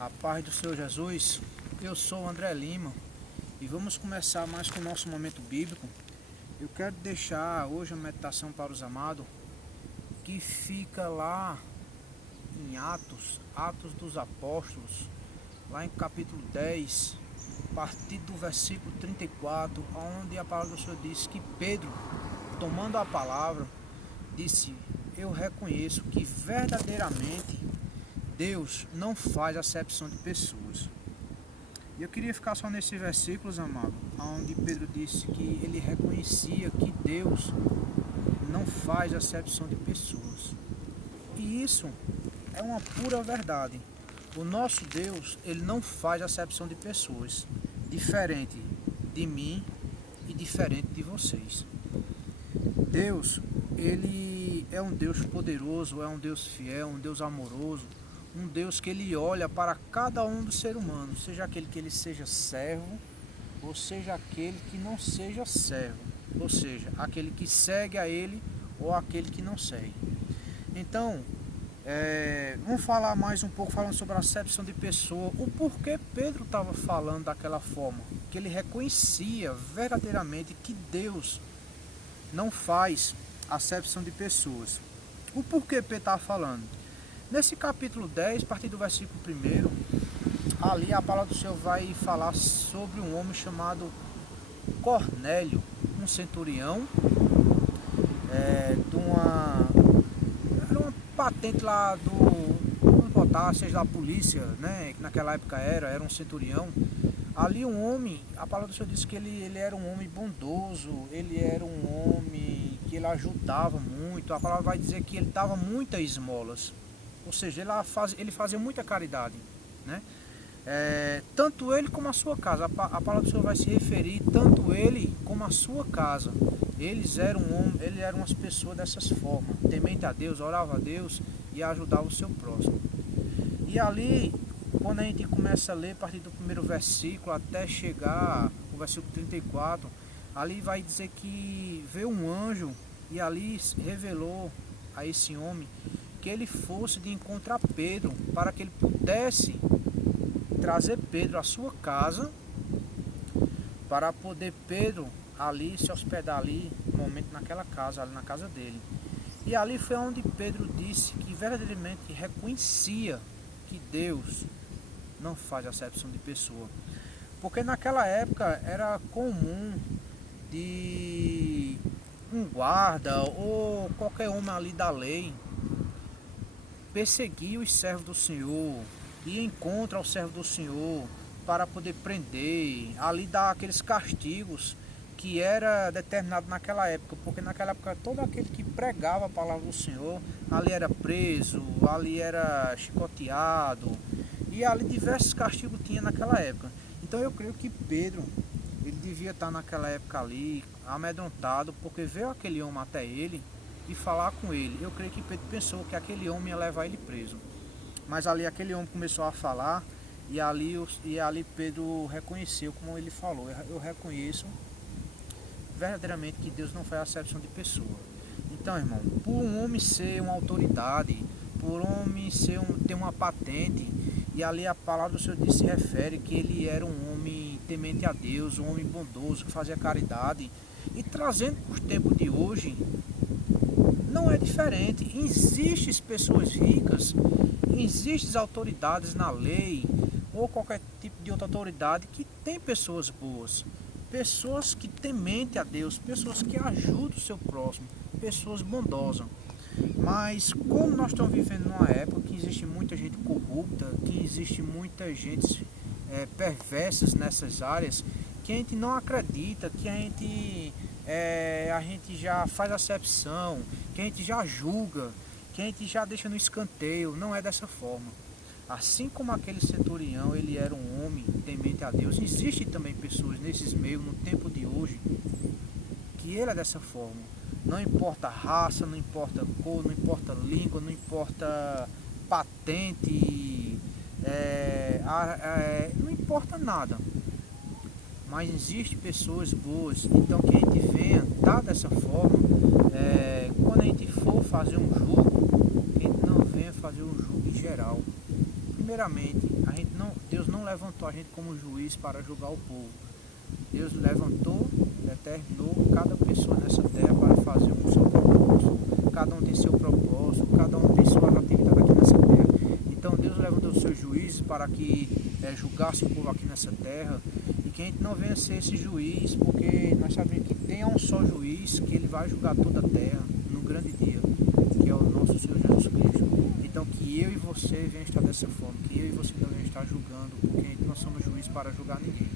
A paz do Senhor Jesus, eu sou o André Lima e vamos começar mais com o nosso momento bíblico. Eu quero deixar hoje a meditação para os amados, que fica lá em Atos dos Apóstolos, lá em capítulo 10, a partir do versículo 34, onde a palavra do Senhor diz que Pedro, tomando a palavra, disse: eu reconheço que verdadeiramente Deus não faz acepção de pessoas. E eu queria ficar só nesses versículos, amado, onde Pedro disse que ele reconhecia que Deus não faz acepção de pessoas. E isso é uma pura verdade. O nosso Deus, ele não faz acepção de pessoas, diferente de mim e diferente de vocês. Deus, ele é um Deus poderoso, é um Deus fiel, um Deus amoroso, um Deus que ele olha para cada um do ser humano, seja aquele que ele seja servo, ou seja aquele que não seja servo, ou seja, aquele que segue a ele ou aquele que não segue. Então, vamos falar mais um pouco falando sobre a acepção de pessoa, o porquê Pedro estava falando daquela forma, que ele reconhecia verdadeiramente que Deus não faz acepção de pessoas. O porquê Pedro estava falando? Nesse capítulo 10, a partir do versículo 1, ali a palavra do Senhor vai falar sobre um homem chamado Cornélio, um centurião, era uma patente lá vamos botar, seja da polícia, né, que naquela época era um centurião. Ali um homem, a palavra do Senhor diz que ele era um homem bondoso, ele era um homem que ele ajudava muito. A palavra vai dizer que ele dava muitas esmolas, ou seja, ele fazia muita caridade, né? Tanto ele como a sua casa, a palavra do Senhor vai se referir tanto ele como a sua casa. Eles eram umas pessoas dessas formas, temente a Deus, orava a Deus e ajudava o seu próximo. E ali, quando a gente começa a ler a partir do primeiro versículo até chegar o versículo 34, ali vai dizer que veio um anjo e ali revelou a esse homem que ele fosse de encontro a Pedro, para que ele pudesse trazer Pedro à sua casa, para poder Pedro ali se hospedar ali, um momento naquela casa, ali na casa dele. E ali foi onde Pedro disse que verdadeiramente reconhecia que Deus não faz acepção de pessoa. Porque naquela época era comum de um guarda ou qualquer homem ali da lei perseguir os servos do Senhor, ir em contra ao servo do Senhor para poder prender, ali dar aqueles castigos que era determinado naquela época, porque naquela época todo aquele que pregava a palavra do Senhor, ali era preso, ali era chicoteado, e ali diversos castigos tinha naquela época. Então eu creio que Pedro, ele devia estar naquela época ali, amedrontado, porque veio aquele homem até ele e falar com ele. Eu creio que Pedro pensou que aquele homem ia levar ele preso. Mas ali aquele homem começou a falar e ali Pedro reconheceu, como ele falou, eu reconheço verdadeiramente que Deus não faz acepção de pessoa. Então, irmão, por um homem ser uma autoridade, por um homem ter uma patente, e ali a palavra do Senhor se refere que ele era um homem temente a Deus, um homem bondoso, que fazia caridade, e trazendo para os tempos de hoje, não é diferente. Existem pessoas ricas, existem autoridades na lei ou qualquer tipo de outra autoridade que tem pessoas boas, pessoas que temente a Deus, pessoas que ajudam o seu próximo, pessoas bondosas. Mas como nós estamos vivendo numa época que existe muita gente corrupta, que existe muita gente perversas nessas áreas, que a gente não acredita, que a gente já faz acepção, que a gente já julga, que a gente já deixa no escanteio. Não é dessa forma. Assim como aquele centurião, ele era um homem temente a Deus, existem também pessoas nesses meios, no tempo de hoje, que ele é dessa forma. Não importa raça, não importa cor, não importa língua, não importa patente, não importa nada. Mas existem pessoas boas, então que a gente venha estar dessa forma, quando a gente for fazer um julgo, que a gente não venha fazer um julgo em geral. Primeiramente, Deus não levantou a gente como juiz para julgar o povo. Deus levantou, determinou cada pessoa nessa terra para fazer o seu propósito. Cada um tem seu propósito, cada um tem sua atividade aqui nessa terra. Então Deus levantou os seus juízes para que julgasse o povo aqui nessa terra, e que a gente não venha ser esse juiz, porque nós sabemos que tem um só juiz, que ele vai julgar toda a terra no grande dia, que é o nosso Senhor Jesus Cristo. Então que eu e você venham estar dessa forma, que eu e você não venham estar julgando, porque a gente não somos juiz para julgar ninguém.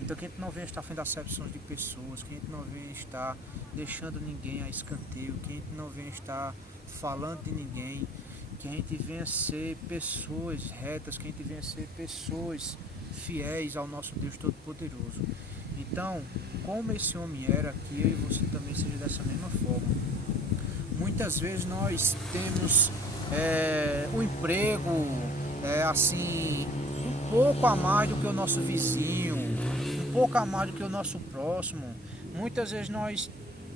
Então que a gente não venha estar fazendo acepções de pessoas, que a gente não venha estar deixando ninguém a escanteio, que a gente não venha estar falando de ninguém, que a gente venha ser pessoas retas, que a gente venha ser pessoas fiéis ao nosso Deus Todo-Poderoso. Então, como esse homem era, que eu e você também seja dessa mesma forma. Muitas vezes nós temos um emprego assim, um pouco a mais do que o nosso vizinho, um pouco a mais do que o nosso próximo. Muitas vezes nós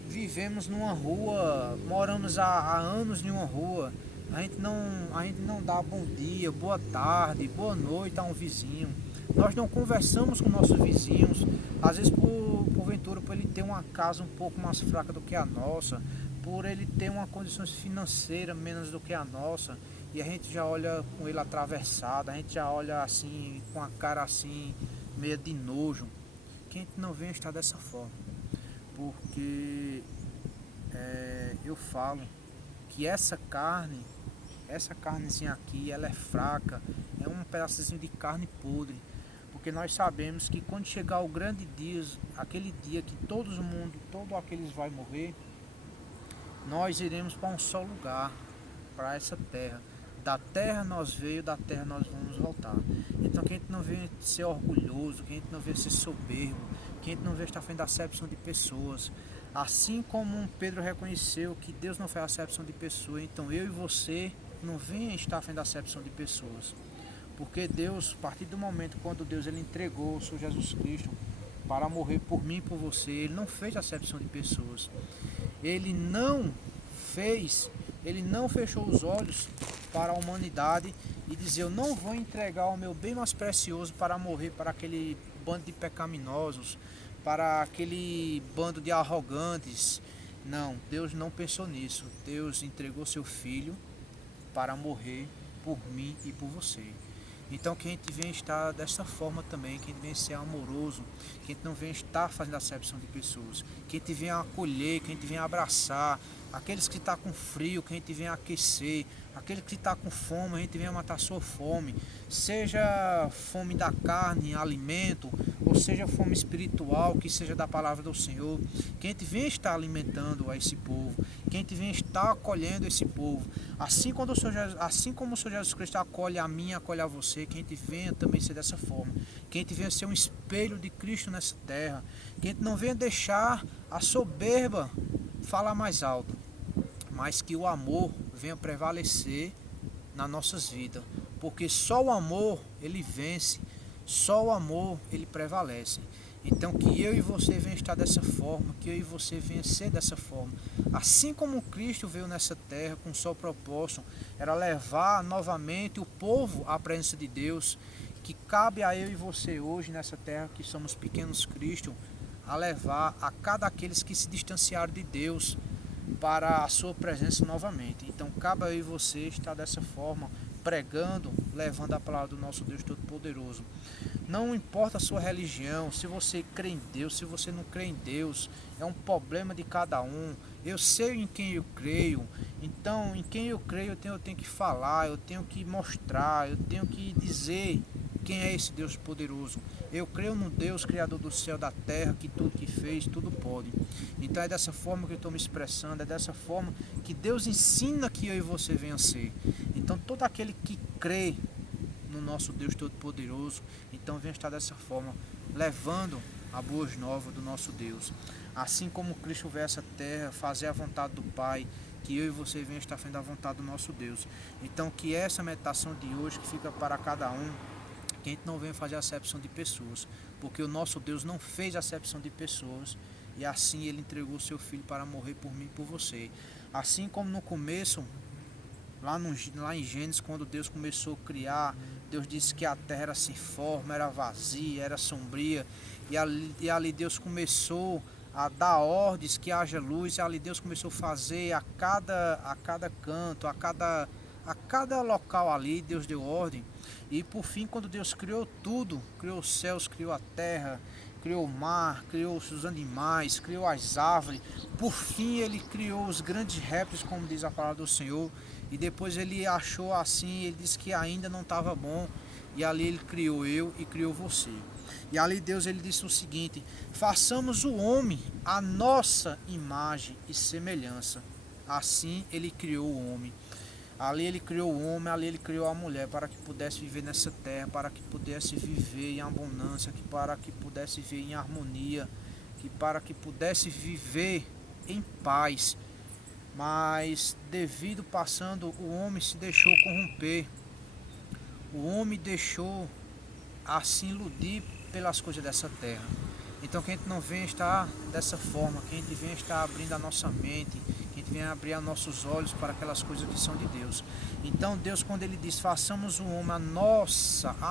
vivemos numa rua, moramos há anos em uma rua, a gente não dá bom dia, boa tarde, boa noite a um vizinho. Nós não conversamos com nossos vizinhos, às vezes porventura por ele ter uma casa um pouco mais fraca do que a nossa, por ele ter uma condição financeira menos do que a nossa, e a gente já olha com ele atravessado, a gente já olha assim, com a cara assim, meio de nojo. Que a gente não venha estar dessa forma, porque eu falo que essa carnezinha aqui, ela é fraca, é um pedacinho de carne podre, porque nós sabemos que quando chegar o grande dia, aquele dia que todos aqueles vai morrer, nós iremos para um só lugar, para essa terra. Da terra nós veio, da terra nós vamos voltar. Então que a gente não venha ser orgulhoso, que a gente não venha ser soberbo, que a gente não venha estar fazendo acepção de pessoas. Assim como Pedro reconheceu que Deus não faz acepção de pessoas, então eu e você não venha estar fazendo acepção de pessoas. Porque Deus, a partir do momento quando Deus ele entregou o Senhor Jesus Cristo para morrer por mim e por você, ele não fez acepção de pessoas. Ele não fechou os olhos para a humanidade e dizer: eu não vou entregar o meu bem mais precioso para morrer para aquele bando de pecaminosos, para aquele bando de arrogantes. Não, Deus não pensou nisso. Deus entregou seu filho para morrer por mim e por você. Então que a gente venha estar dessa forma também, que a gente venha ser amoroso, que a gente não venha estar fazendo acepção de pessoas, que a gente venha acolher, que a gente venha abraçar aqueles que estão com frio, que a gente venha aquecer, aquele que está com fome, a gente venha matar a sua fome, seja fome da carne, alimento, ou seja fome espiritual, que seja da palavra do Senhor, que a gente venha estar alimentando a esse povo, que a gente venha estar acolhendo esse povo, assim como o Senhor Jesus Cristo acolhe a mim, acolhe a você, que a gente venha também ser dessa forma, que a gente venha ser um espelho de Cristo nessa terra, que a gente não venha deixar a soberba falar mais alto, mas que o amor venha prevalecer nas nossas vidas, porque só o amor ele vence, só o amor ele prevalece. Então que eu e você venha estar dessa forma, que eu e você venha ser dessa forma, assim como Cristo veio nessa terra com o seu propósito, era levar novamente o povo à presença de Deus, que cabe a eu e você hoje nessa terra que somos pequenos Cristo, a levar a cada aqueles que se distanciaram de Deus para a sua presença novamente. Então cabe a eu e você estar dessa forma, pregando, levando a palavra do nosso Deus Todo-Poderoso. Não importa a sua religião, se você crê em Deus, se você não crê em Deus, é um problema de cada um. Eu sei em quem eu creio, então em quem eu creio eu tenho que falar, eu tenho que mostrar, eu tenho que dizer quem é esse Deus poderoso. Eu creio no Deus criador do céu e da terra, que tudo que fez, tudo pode. Então é dessa forma que eu estou me expressando, é dessa forma que Deus ensina que eu e você venham a ser. Então todo aquele que crê no nosso Deus Todo-Poderoso, então venha estar dessa forma, levando a boas novas do nosso Deus. Assim como Cristo veio a essa terra fazer a vontade do Pai, que eu e você venham estar fazendo a vontade do nosso Deus. Então que essa meditação de hoje, que fica para cada um, que a gente não venha fazer acepção de pessoas, porque o nosso Deus não fez acepção de pessoas, e assim ele entregou seu filho para morrer por mim e por você. Assim como no começo Lá em Gênesis, quando Deus começou a criar, Deus disse que a terra era sem forma, era vazia, era sombria, e ali Deus começou a dar ordens que haja luz, e ali Deus começou a fazer a cada canto, a cada local ali, Deus deu ordem. E por fim, quando Deus criou tudo, criou os céus, criou a terra, criou o mar, criou os animais, criou as árvores, por fim ele criou os grandes répteis, como diz a palavra do Senhor, e depois ele achou assim, ele disse que ainda não estava bom, e ali ele criou eu e criou você. E ali Deus ele disse o seguinte: façamos o homem a nossa imagem e semelhança. Assim ele criou o homem. Ali ele criou o homem, ali ele criou a mulher para que pudesse viver nessa terra, para que pudesse viver em abundância, para que pudesse viver em harmonia, para que pudesse viver em paz. Mas devido passando, o homem se deixou corromper. O homem deixou assim iludir pelas coisas dessa terra. Então que a gente não venha estar dessa forma, que a gente venha estar abrindo a nossa mente, que a gente venha abrir os nossos olhos para aquelas coisas que são de Deus. Então Deus, quando ele diz, façamos o homem a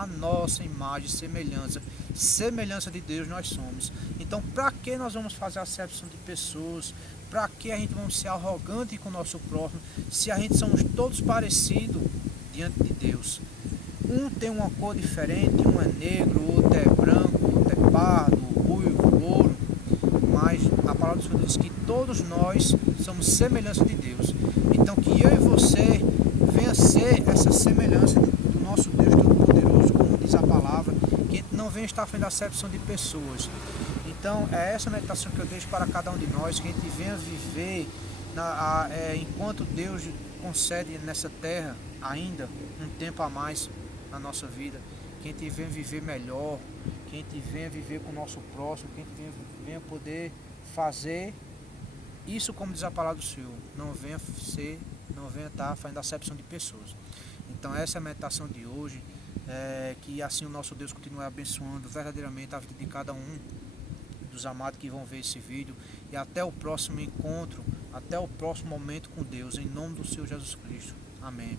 nossa imagem e semelhança de Deus nós somos. Então para que nós vamos fazer acepção de pessoas? Para que a gente vamos ser arrogante com o nosso próximo, se a gente somos todos parecidos diante de Deus? Um tem uma cor diferente, um é negro, outro é branco, outro é pardo, ruivo, louro, mas a palavra do Senhor diz que todos nós somos semelhança de Deus. Então que eu e você venha ser essa semelhança do nosso Deus Todo-Poderoso, como diz a palavra, que a gente não venha estar fazendo acepção de pessoas. Então é essa meditação que eu deixo para cada um de nós, que a gente venha viver enquanto Deus concede nessa terra ainda um tempo a mais na nossa vida, que a gente venha viver melhor, que a gente venha viver com o nosso próximo, que a gente venha poder fazer isso como diz a palavra do Senhor, não venha estar fazendo acepção de pessoas. Então essa é a meditação de hoje, que assim o nosso Deus continue abençoando verdadeiramente a vida de cada um dos amados que vão ver esse vídeo, e até o próximo encontro, até o próximo momento com Deus, em nome do Senhor Jesus Cristo. Amém.